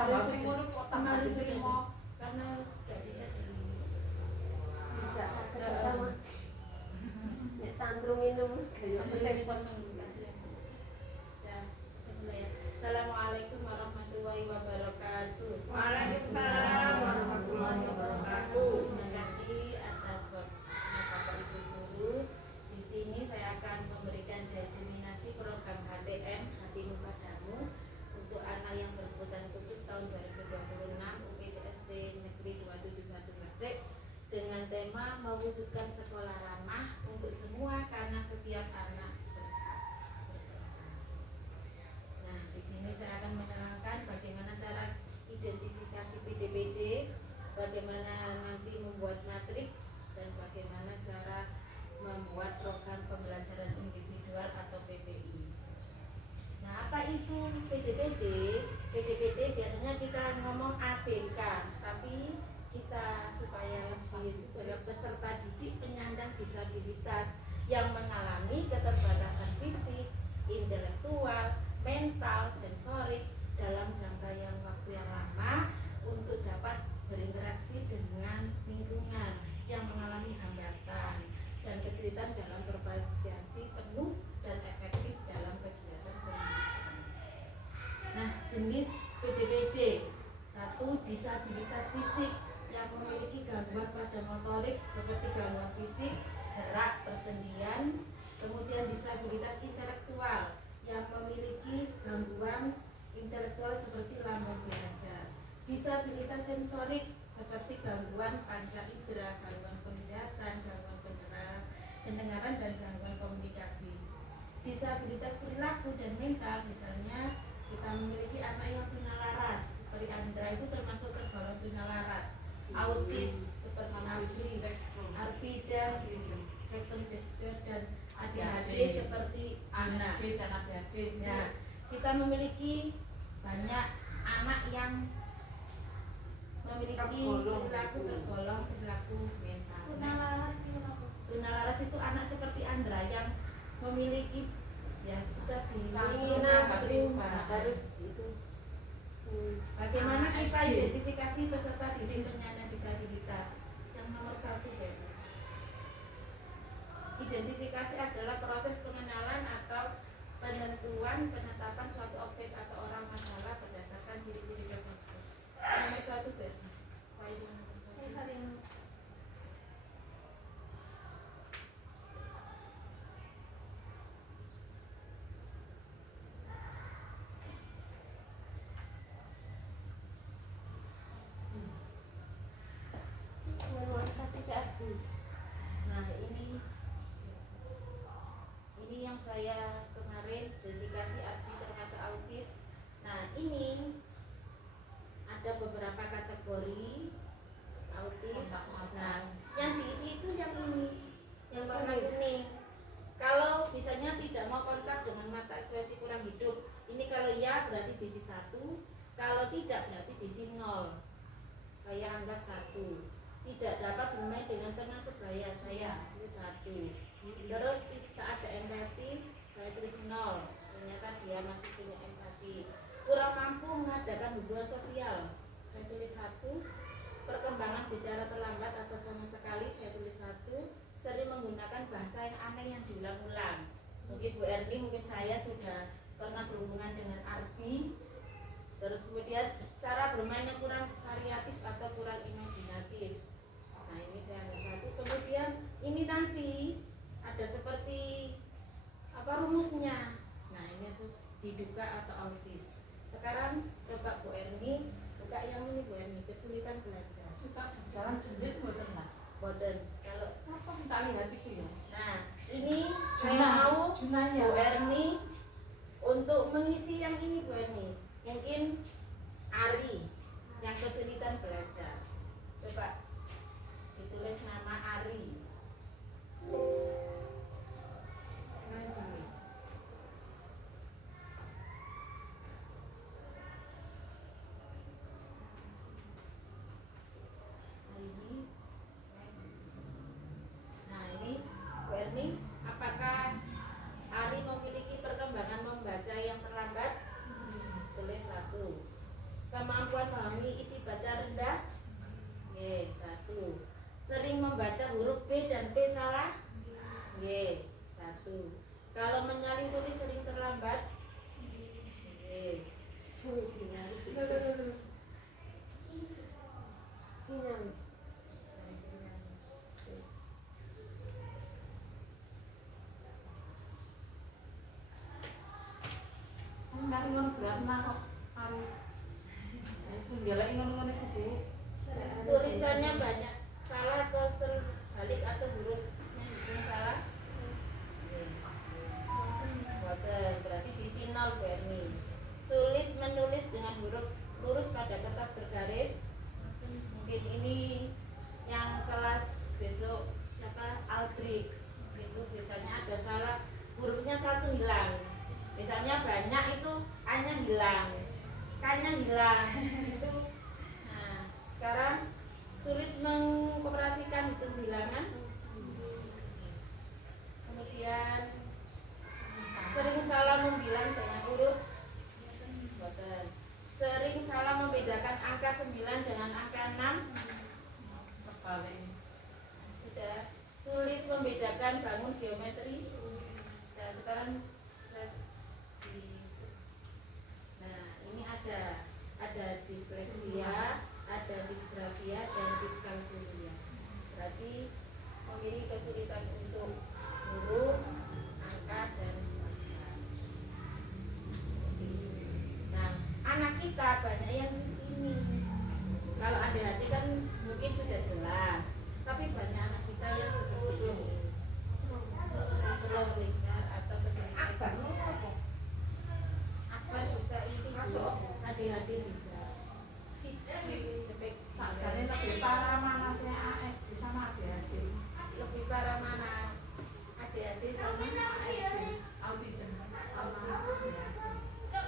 kemarin sing ngono kemarin sering mau karena nggak bisa tidak sama nek tantrum minum kayak Assalamualaikum warahmatullahi wabarakatuh. Waalaikumsalam warahmatullahi wabarakatuh. Terima kasih atas Bapak Ibu guru. Di sini saya akan memberikan diseminasi program HTM Hatimu Padamu untuk anak yang berkebutuhan khusus tahun 2026 UPTSD Negeri 271 Gresik dengan tema mewujudkan sekolah ramah untuk semua karena setiap anak berhak. Nah, di sini saya akan menerangkan bagaimana cara identifikasi PDPD, bagaimana nanti membuat matriks, dan bagaimana cara membuat program pembelajaran individual atau PPI. Nah, apa itu PDPD? PDPD biasanya kita ngomong ABK, tapi kita supaya peserta didik penyandang disabilitas yang mengalami keterbatasan fisik, intelektual, mental, sensorik dalam jangka yang waktu yang lama untuk dapat berinteraksi dengan lingkungan yang mengalami hambatan dan kesulitan dalam berpartisipasi penuh dan efektif dalam kegiatan pendidikan. Nah, jenis PDPD: 1. Disabilitas fisik yang memiliki gangguan pada motorik seperti gangguan fisik, gerak, persendian. Kemudian disabilitas intelektual yang memiliki gangguan intelektual seperti lamban belajar. Disabilitas sensorik seperti gangguan panca indera, gangguan penglihatan, gangguan pendengaran, dan gangguan komunikasi. Disabilitas perilaku dan mental, misalnya kita memiliki anak yang tunalaras seperti Andra, itu termasuk tergolong tunalaras. Autis seperti Arpida, spektrum dan ADHD seperti Ana. Ya, kita memiliki banyak anak yang memiliki perilaku tergolong perilaku mental. Tunalaras itu anak seperti Andra yang memiliki ya kita harus itu. Bagaimana kita identifikasi peserta didik penyandang disabilitas? Yang nomor 1, identifikasi adalah proses pengenalan atau penentuan penetapan suatu objek atau orang masalah berdasarkan ciri-ciri tertentu. Nomor 1, nah ini yang saya kemarin dedikasi arti termasuk autis. Nah, ini ada beberapa kategori autis. Nah, yang diisi itu yang ini, yang warna kuning. Kalau misalnya tidak mau kontak dengan mata ekspresi kurang hidup, ini kalau ya berarti diisi 1, kalau tidak berarti diisi 0. Saya anggap 1. Tidak dapat bermain dengan teman sebaya, saya ini 1. Terus tidak ada empati, saya tulis 0. Ternyata dia masih punya empati. Kurang mampu mengadakan hubungan sosial, saya tulis 1. Perkembangan bicara terlambat atau sama sekali, saya tulis 1. Sering menggunakan bahasa yang aneh yang diulang-ulang. Mungkin Bu Erni, mungkin saya sudah pernah berhubungan dengan Arbi. Terus kemudian cara bermainnya kurang variatif atau kurang imajinatif. Nah, ini saya ambil 1. Kemudian ini nanti ada seperti apa rumusnya. Nah, ini diduga atau autis. Sekarang coba Bu Erni buka yang ini, Bu Erni, kesulitan belajar. Suka jalan sendiri Boten. Kalau apa minta lihat itu ya. nah, ini saya mau Bu Erni untuk mengisi yang ini, Bu Erni. Mungkin Ari yang kesulitan belajar. Coba ditulis nama Ari. Nah, ini Bu Erni, apakah Ari memiliki perkembangan membaca yang terlambat? Tulis 1. Kemampuan Kan ingon berat nah kok. Hari. Itu jalan ingon-ingon itu Bu. Tulisannya banyak salah atau terbalik atau hurufnya yang salah. Boten, berarti diisi 0 Bu Ermi. Sulit menulis dengan huruf lurus pada kertas bergaris. Mungkin ini yang kelas besok siapa Aldrik itu biasanya ada salah hurufnya satu hilang. Misalnya banyak itu A-nya hilang, K-nya hilang itu. Nah, sekarang sulit mengoperasikan hitung bilangan. Kemudian sering salah membilang banyak huruf. Boten. Sering salah membedakan angka 9 dengan angka 6. Kebalik. Sudah. Sulit membedakan bangun geometri. Nah, sekarang nah, ini ada disleksia, ada disgrafia dan diskalkulia. Berarti memiliki kesulitan untuk huruf, angka dan angka. Nah, anak kita banyak yang ini. Kalau ADHD kan mungkin sudah jelas, tapi banyak anak kita yang seperti ini. Slow learner atau kesulitan. Apa bisa ini? ADHD bisa. Sakjane lebih parah mana sih ASD sama ADHD? Lebih parah mana? ADHD sama ASD. Autism sama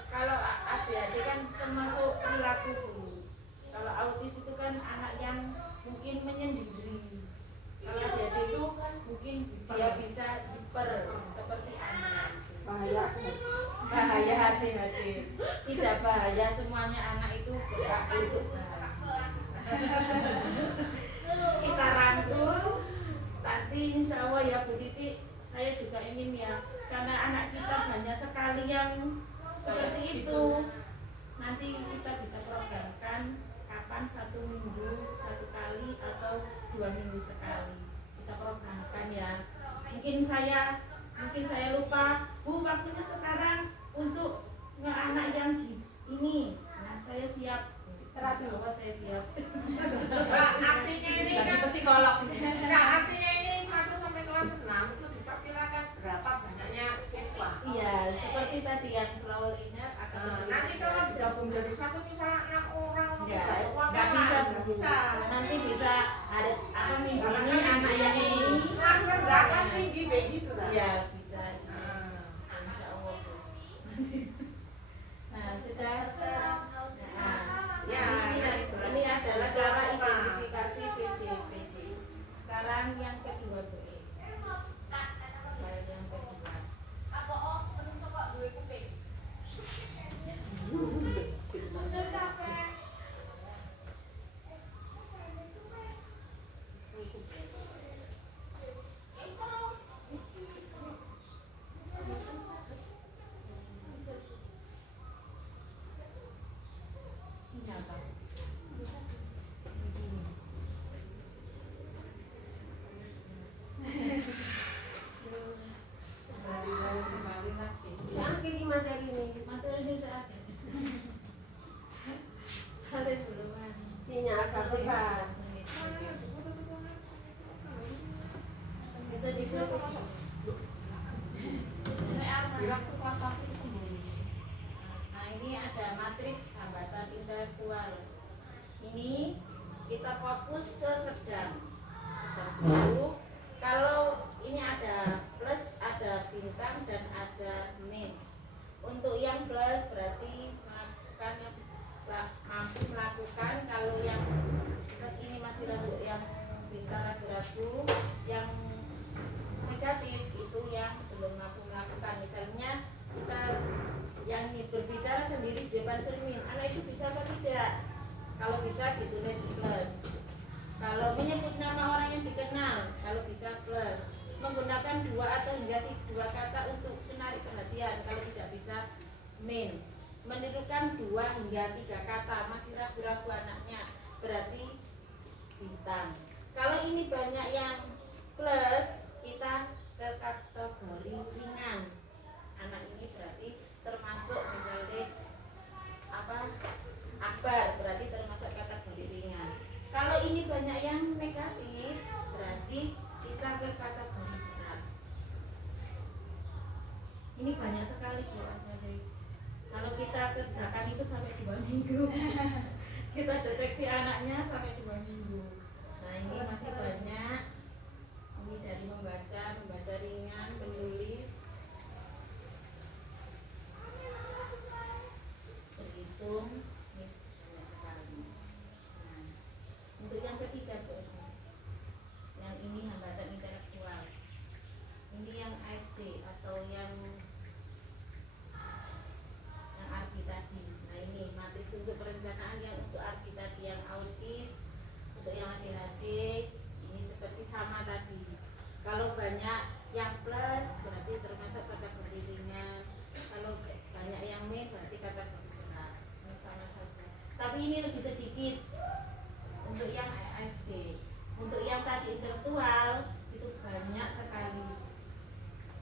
Kalau ADHD kan termasuk perilaku dulu. Kalau autis itu kan anak yang mungkin menyendiri. Kalau ADHD itu mungkin dia bisa hiper seperti anak. Bahaya. Bahaya ADHD. Tidak bahaya, semuanya anak itu berhak untuk bahagia. Kita rangkul. Nanti insya Allah ya Bu Titi, saya juga ingin ya, karena anak kita banyak sekali yang seperti itu. Nanti kita bisa programkan kapan 1 minggu 1 kali atau 2 minggu sekali. Kita programkan ya. Mungkin saya lupa, Bu, waktunya sekarang untuk anak yang ini. Nah, saya siap. Insya Allah saya siap. Artinya ini jadi kan psikolog. Kak, artinya ini 1 sampai kelas 6 itu diperkirakan berapa banyaknya siswa? Iya, seperti tadi yang slow learner akan kesulitan. Nanti kalau digabung jadi 1 misalnya 6 orang Nggak bisa, Bu. bisa. Nanti bisa ada apa minggu ini anak yang ini. Kelas rendah, kelas tinggi begitu lah. Iya, bisa. Insya Allah, Bu. Nah, sudah. Nah, ini adalah cara identifikasi PD. Sekarang yang kedua, Bu. Yang kedua. Siapa ini materi ini? Materi saya ada. Saya belum ada. Sinyal agak lebar. Bisa difoto. Nah, ini ada matriks hambatan intelektual. Ini kita fokus ke sedang. Dulu kalau ini ada plus, ada bintang dan ada min. Untuk yang plus berarti mampu melakukan. Kalau yang plus ini masih ragu, yang bintang ragu-ragu, yang negatif itu yang belum mampu melakukan. Misalnya kita yang berbicara sendiri di depan cermin, anak itu bisa atau tidak? Kalau bisa ditulis plus. Kalau menyebut nama orang yang dikenal, kalau bisa plus. Menggunakan 2 atau hingga 2 kata untuk menarik perhatian, kalau tidak bisa min. Menirukan 2 hingga 3 kata, masih ragu-ragu anaknya, berarti bintang. Kalau ini banyak yang plus, kita ke kategori ringan. Anak ini berarti termasuk misalnya banyak yang negatif, berarti kita ke kategori berat. Ini banyak sekali Bu Azali. Kalau kita kerjakan itu sampai 2 minggu. Kita deteksi anaknya sampai 2 minggu. Nah ini masih banyak. Ini dari membaca ringan, menulis, berhitung, ini banyak sekali. Nah, untuk yang ketiga Bu, yang ini hambatan intelektual. Ini yang ASD atau yang ARBI tadi. Nah ini materi untuk perencanaan yang untuk ARBI tadi, yang autis, untuk yang ADHD, ini seperti sama tadi. Kalau banyak yang plus berarti termasuk kategori ringan. Kalau banyak yang min berarti kategori berat. Ini sama saja. Tapi ini lebih sedikit untuk yang ASD. Untuk yang tadi intelektual itu banyak sekali.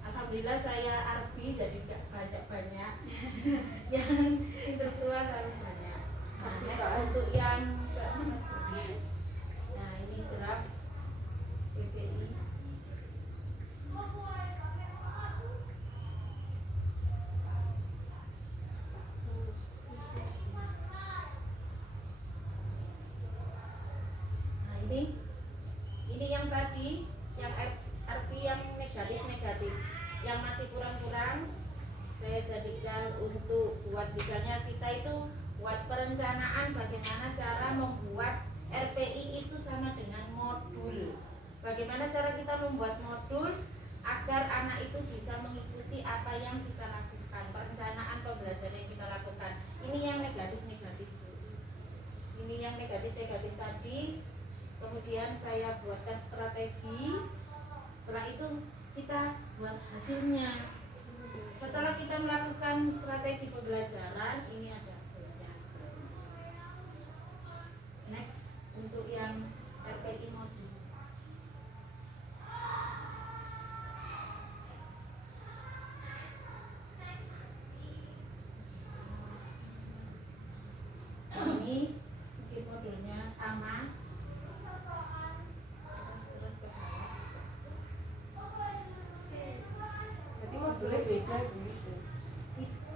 Alhamdulillah saya ARBI jadi gak banyak yang intelektual harus banyak. Nah, next untuk yang nah ini graf PPI. Nah ini yang tadi yang ARBI yang negatif, yang masih kurang-kurang saya jadikan untuk buat, misalnya kita itu buat perencanaan bagaimana cara membuat RPI itu sama dengan modul. Bagaimana cara kita membuat modul agar anak itu bisa mengikuti apa yang kita lakukan, perencanaan pembelajaran yang kita lakukan. Ini yang negatif. Ini yang negatif tadi. Kemudian saya buatkan strategi. Setelah itu kita buat hasilnya. Setelah kita melakukan strategi pembelajaran, ini ada hasilnya. Next untuk yang RPI modul. Ini mungkin modulnya sama. Terus ke bawah. Jadi modulnya beda gitu.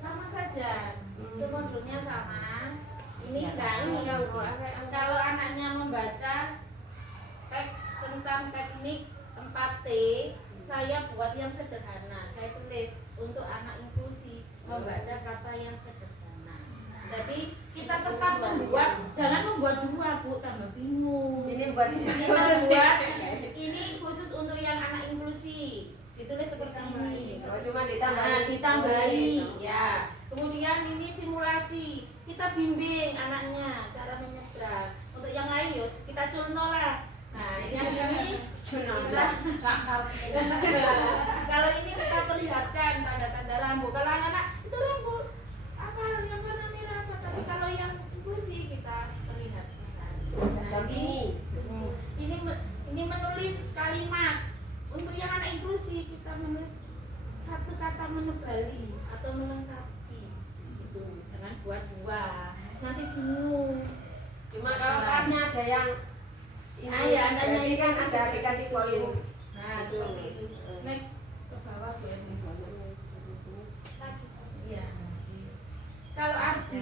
Sama saja, itu modulnya sama. Ini kalau anaknya membaca teks tentang teknik 4T, saya buat yang sederhana. Saya tulis untuk anak inklusi membaca kata yang sederhana. Jadi kita tetap membuat, jangan membuat 2 Bu, tambah bingung. Ini buat Ini khusus untuk yang anak inklusi. Ditulis seperti ini. Oh, cuma Ditambahi ya. Kemudian ini simulasi. Kita bimbing anaknya cara menyeberang. Untuk yang lain yos kita culno lah. Nah, yang ini kita kalau ini kita perlihatkan tanda-tanda rambu. Kalau anak-anak itu rambu apa yang warna merah apa, tapi kalau yang inklusi kita perlihatkan. Nah, ini menulis kalimat. Untuk yang anak inklusi kita menulis satu kata menebali atau melengkapi. Itu jangan buat 2. Nanti bingung. Cuma kalau kelasnya ada yang ya, adanya ini kan inklusi ada dikasih poin. Nah, seperti itu. Next ke bawah Bu. Iya. Kalau Arbi,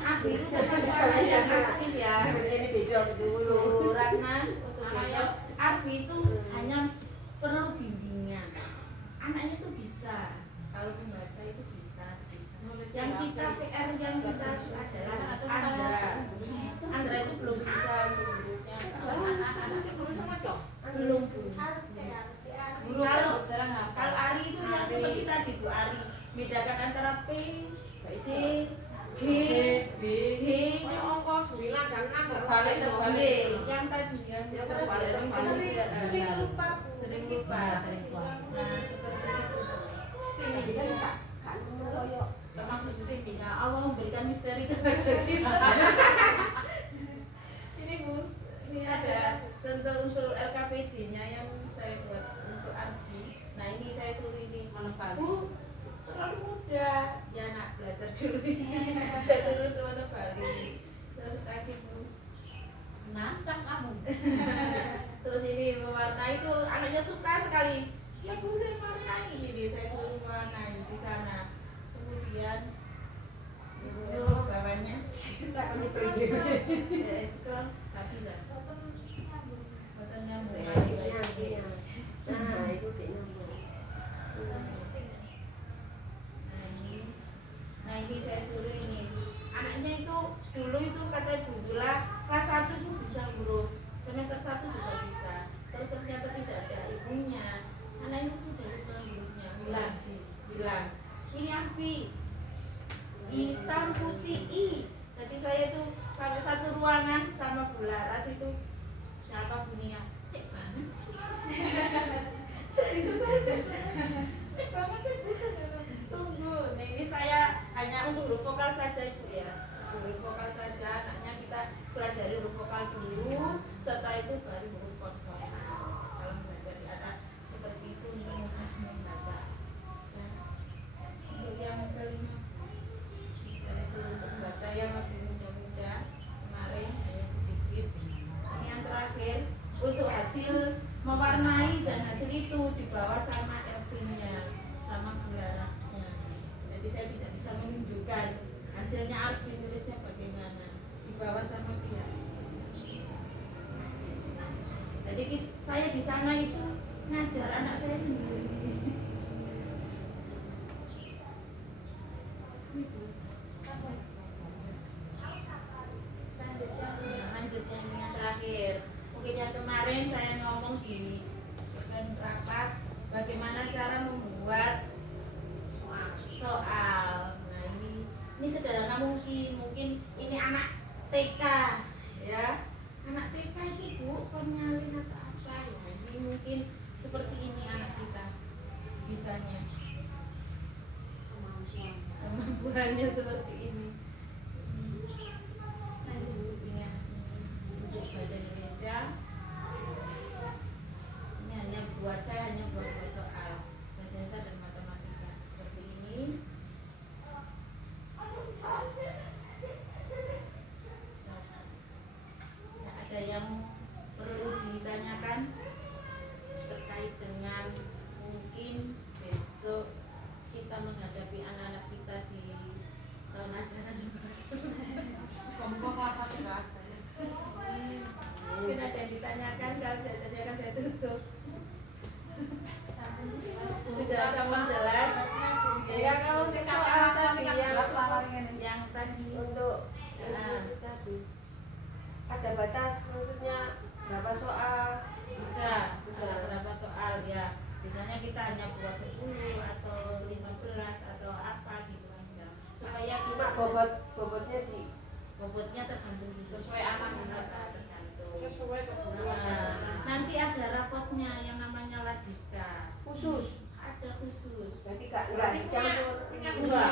Arbi itu sama yang aktif ya. Ini video dulu. Ratna untuk besok. Arbi itu hanya perlu bimbingan. Anaknya itu bisa. Kalau membaca itu bisa. Yang kita PR yang kita adalah Andra itu belum bisa menurutnya. Belum. Kalau Ari itu yang seperti tadi Bu Ari, bedakan antara P, C, G, H, Ini ongkos 9 dan 6 Terbalik, G, yang tadi yang Sering lupa. Sering lupa. Nah, seperti itu. Termasuk STEAM. Ya Allah memberikan misteri kepada kita. Ini Bu, ini ada contoh untuk LKPD-nya yang saya buat untuk Arbi. Nah ini saya suruh ini Bu, terlalu mudah. Ya nak belajar dulu ini. Saya suruh untuk mana Bali. Terus tadi Bu, Nantang kamu. Terus ini mewarnai itu anaknya suka sekali. Ya Bu, saya warnai ini, saya suruh mewarnai di sana. Kemudian bawahnya Saya ini scroll nggak bisa. Button nyambung lagi. Nah, itu dia nyambung. Nah ini saya suruh ini. Anaknya itu dulu itu kata Bu Zula kelas 1 itu bisa huruf, semester 1 juga bisa. Terus ternyata tidak ada ibunya. Anak itu sudah lupa hurufnya. Bilang. Ini api. Hitam putih I. Jadi saya itu sampai satu ruangan sama Bu Laras itu siapa bunyinya? Cek banget. Itu aja. Cek banget ya Bu. Tunggu. Nah ini saya hanya untuk huruf vokal saja Ibu ya. Huruf vokal saja. Anaknya kita pelajari huruf vokal dulu. Setelah itu baru huruf konsonan. Kalau belajar di atas seperti itu mudah membaca. Nah, untuk yang kelima. Saya suruh untuk membaca yang lebih mudah-mudah kemarin hanya sedikit. Ini yang terakhir untuk hasil mewarnai dan hasil itu dibawa sama LC-nya sama bularasnya. Jadi saya tidak bisa menunjukkan hasilnya Arfi nulisnya bagaimana, dibawa sama pihak. Jadi saya di sana itu ngajar anak saya sendiri. Lanjutnya ini yang terakhir. Mungkin yang kemarin saya ngomong di event rapat bagaimana cara membuat soal. Nah ini sederhana mungkin ini anak TK ya. Anak TK itu Bu penyalin atau apa ya. Ini mungkin seperti ini anak kita bisanya. Kemampuannya seperti ini. Lanjutnya untuk bahasa Indonesia. Ini hanya buat soal bahasa Indonesia dan matematika seperti ini. Nah, ada yang perlu ditanyakan terkait dengan mungkin besok kita menghadapi anak-anak kita di tahun ajaran yang baru. Kelompok kelas 1 nggak ada ya. Mungkin ada yang ditanyakan, kalau tidak ditanyakan saya tutup. Sudah sama jelas. Ya kalau soal tadi yang tadi untuk tadi ada batas, maksudnya berapa soal bisa berapa soal ya. Biasanya kita hanya buat 10 atau 15 atau apa gitu aja. Supaya kita bobotnya di bobotnya tergantung Sesuai anak. tergantung. sesuai kebutuhan. Nanti ada rapotnya yang namanya ladika. Khusus. Ada khusus. Jadi nggak dicampur. Punya Dua.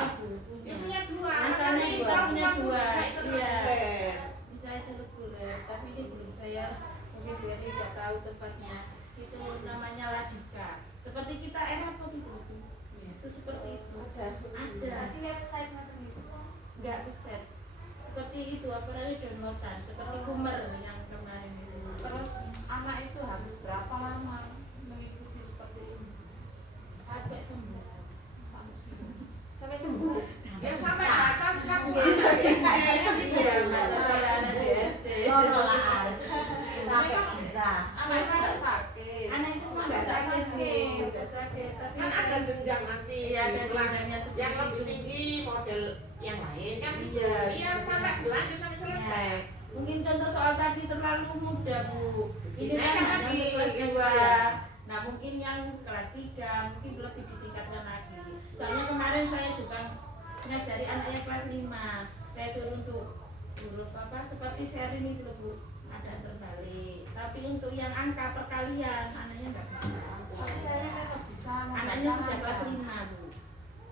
Dia Punya dua. Misalnya Bisa punya dua. Bisa itu Iya. reguler. Bisa itu reguler, tapi ini belum saya mungkin Beli nggak tahu tempatnya. Itu namanya ladika. Seperti kita rapot itu. Itu seperti itu. Ada. Nanti website macam itu. Enggak website. Seperti itu apalagi downloadan, seperti Kumer yang kemarin itu. Terus anak itu harus berapa lama mengikuti seperti ini? Sampai sembuh. Sampai sembuh. Ya sampai Bisa. batas kan. Iya, masalah di SD. Sampai bisa. Anak itu nggak sakit. Anak itu mah nggak sakit, nggak sakit, tapi Kan ada jenjang nanti. Iya, ada kelas jenjangnya seperti yang lebih itu. tinggi model yang lain kan. Iya. Iya sampai berlanjut sampai selesai. Ya. Mungkin contoh soal tadi terlalu mudah Bu. Ini Nah, kan kan hanya lagi, untuk kelas yang 2. kedua. Nah mungkin yang kelas 3 mungkin lebih ditingkatkan lagi. Soalnya kemarin saya juga ngajari anaknya kelas 5. Saya suruh untuk huruf apa seperti sharing itu loh Bu. Ada terbalik. Tapi untuk yang angka perkalian anaknya nggak bisa. Saya tetap bisa. Anaknya sudah kelas membaca. 5 Bu.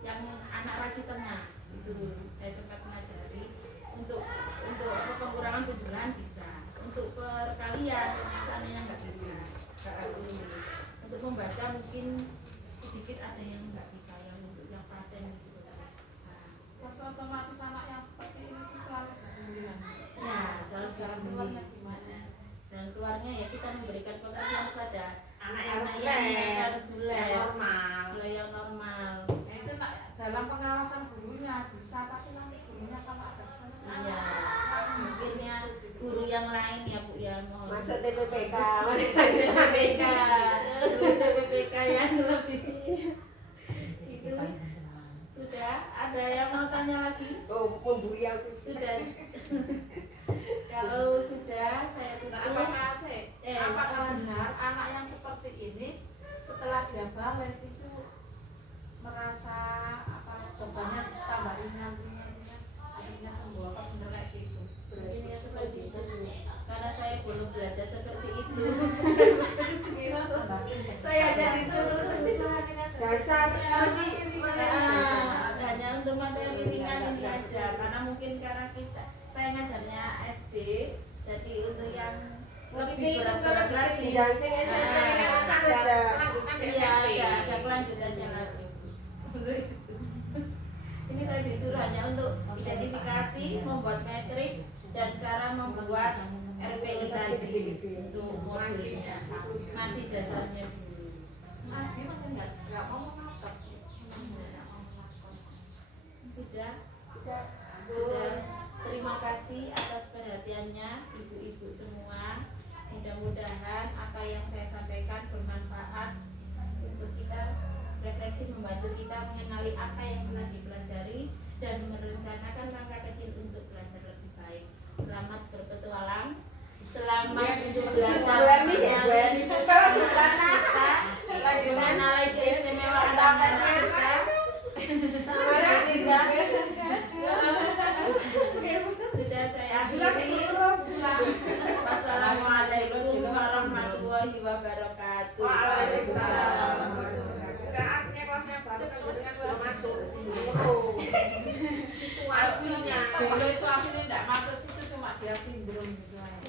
Yang anak rajin tengah itu saya sempat ngajari untuk pengurangan penjualan bisa, untuk perkalian anaknya nggak bisa. Untuk membaca mungkin sedikit ada yang nggak bisa, yang untuk yang paten gitu. Waktu otomatis anak yang seperti ini itu selalu jadi pilihan. Ya, selalu Jalan dibeli. keluarnya gimana? yang lain ya Bu ya, mohon. Masuk TPPK. TPPK, TPPK yang lebih itu sudah. Ada yang mau tanya lagi? Oh, memburi aku. Sudah. Kalau sudah saya Nah, tutup. apakah apakah benar anak yang seperti ini setelah dia balik itu merasa apa bebannya tambah ringan, akhirnya sembuh, apa benar kayak gitu? Ini seperti itu karena saya belum belajar seperti itu. Saya jadi turun Dasar masih hanya untuk materi ringan ini aja, karena mungkin karena saya ngajarnya SD, jadi untuk yang lebih berat-berat lagi. jenjang sing SMP kan ada Iya, ada kelanjutannya lagi. Untuk itu. Ini saya disuruh hanya untuk identifikasi, membuat matriks, dan cara membuat RPI tadi untuk modulnya. Masih dasarnya dulu. Nah, dia makin nggak mau mengatur, nggak mau melakukan. Sudah. Sudah. Terima kasih atas perhatiannya ibu-ibu semua. Mudah-mudahan apa yang saya sampaikan bermanfaat untuk kita refleksi, membantu kita mengenali apa yang telah dipelajari dan merencanakan langkah kecil untuk belajar lebih baik. Selamat berpetualang. Selamat untuk belajar mengenali kita, mengenali keistimewaan anak kita. Sudah saya akhiri. Wassalamualaikum warahmatullahi wabarakatuh. Waalaikumsalam. Enggak, artinya kelasnya baru kan maksudnya belum masuk. Situasinya. Dulu itu akhirnya nggak masuk situ, cuma dia sindrom gitu aja.